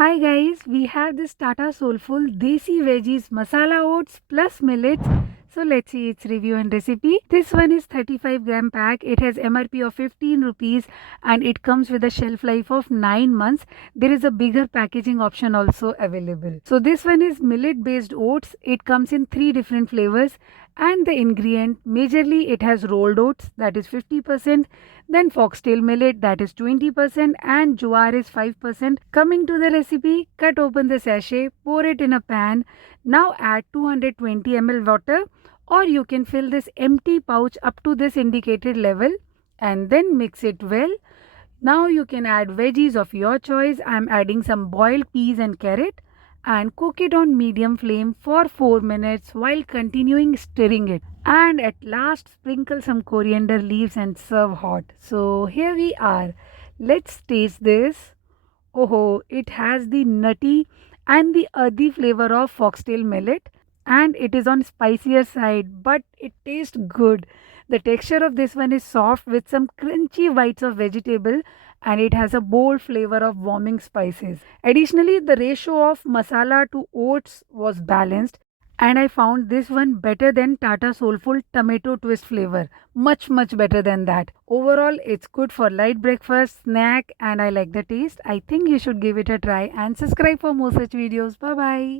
Hi guys, we have this Tata Soulfull Desi Veggies Masala Oats plus Millets. So let's see its review and recipe. This one is 35-gram pack. It has MRP of 15 rupees and it comes with a shelf life of 9 months. There is a bigger packaging option also available. So this one is millet based oats. It comes in 3 different flavors and the ingredient majorly it has rolled oats, that is 50%, then foxtail millet, that is 20%, and jowar is 5%. Coming to the recipe, cut open the sachet, pour it in a pan. Now add 220 ml water, or you can fill this empty pouch up to this indicated level and then mix it well. Now you can add veggies of your choice. I am adding some boiled peas and carrot and cook it on medium flame for 4 minutes while continuing stirring it. And at last sprinkle some coriander leaves and serve hot. So here we are. Let's taste this. Oh, it has the nutty and the earthy flavor of foxtail millet and it is on spicier side but it tastes good. The texture of this one is soft with some crunchy bites of vegetable and it has a bold flavor of warming spices. Additionally, the ratio of masala to oats was balanced and I found this one better than Tata Soulfull tomato twist flavor. Much better than that. Overall, it's good for light breakfast, snack, and I like the taste. I think you should give it a try and subscribe for more such videos. Bye bye.